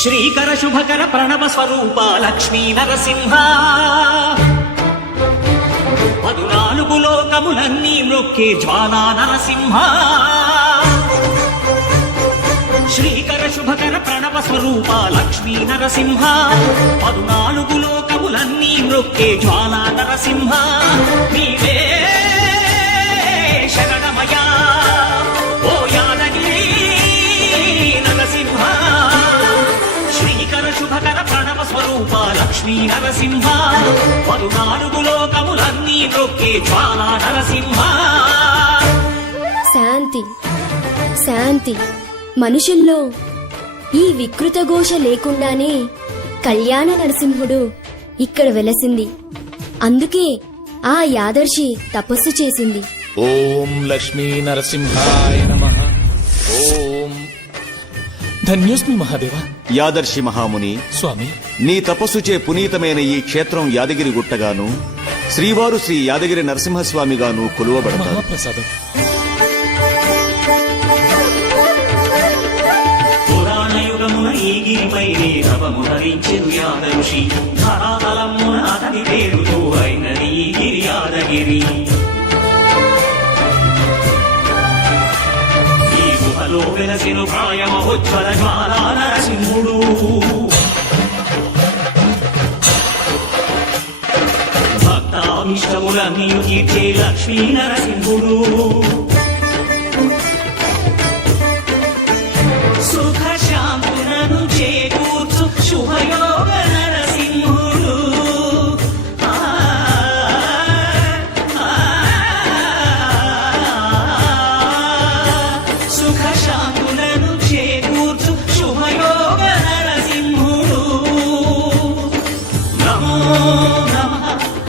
శ్రీకర శుభకర ప్రణవ స్వరూప లక్ష్మీ నరసింహ 14 లోకములన్నీ మ్రొక్కే జ్వాలా నరసింహ శ్రీకర శుభకర ప్రణవ స్వరూప లక్ష్మీ నరసింహ 14 లోకములన్నీ మ్రొక్కే జ్వాలా నరసింహ నీవే శరణమయా ఓ యాదగిరి నరసింహ శ్రీకర శుభకర ప్రణవ స్వరూప లక్ష్మీ నరసింహ 14 లోకములన్నీ మ్రొక్కే జ్వాలా నరసింహ. శాంతి శాంతి. మనుషుల్లో ఈ వికృత ఘోష లేకుండానే కళ్యాణ నరసింహుడు ఇక్కడ వెలసింది. అందుకే ఆ యాదర్శి తపస్సు చేసింది. ఓం లక్ష్మీ నరసింహాయ నమః. ఓం ధన్యోస్మి మహాదేవ. యాదర్శి మహాముని స్వామి, నీ తపస్సుచే పునీతమైన ఈ క్షేత్రం యాదగిరి గుట్టగాను శ్రీవారు శ్రీ యాదగిరి నరసింహస్వామిగాను కొలువబడతారు. మహాప్రసాదం. పురాణయుగమున ఈ గిరిపైనే తపమునరించెను యాదఋషి ధరాతలమున అతని పేరుతో అయినది ఈ గిరి యాదగిరి. ఈ గుహలో వెలసెను ప్రాయమహోజ్వల జ్వాలా నరసింహుడు. భక్తాభిష్టములన్నీ తీర్చే లక్ష్మీ నరసింహుడు. సుఖ శాంతులను చేకూర్చు శుభయోగ నరసింహుడు. సుఖ శాంతులను చేకూర్చు శుభయోగ నరసింహుడు. నమో నమః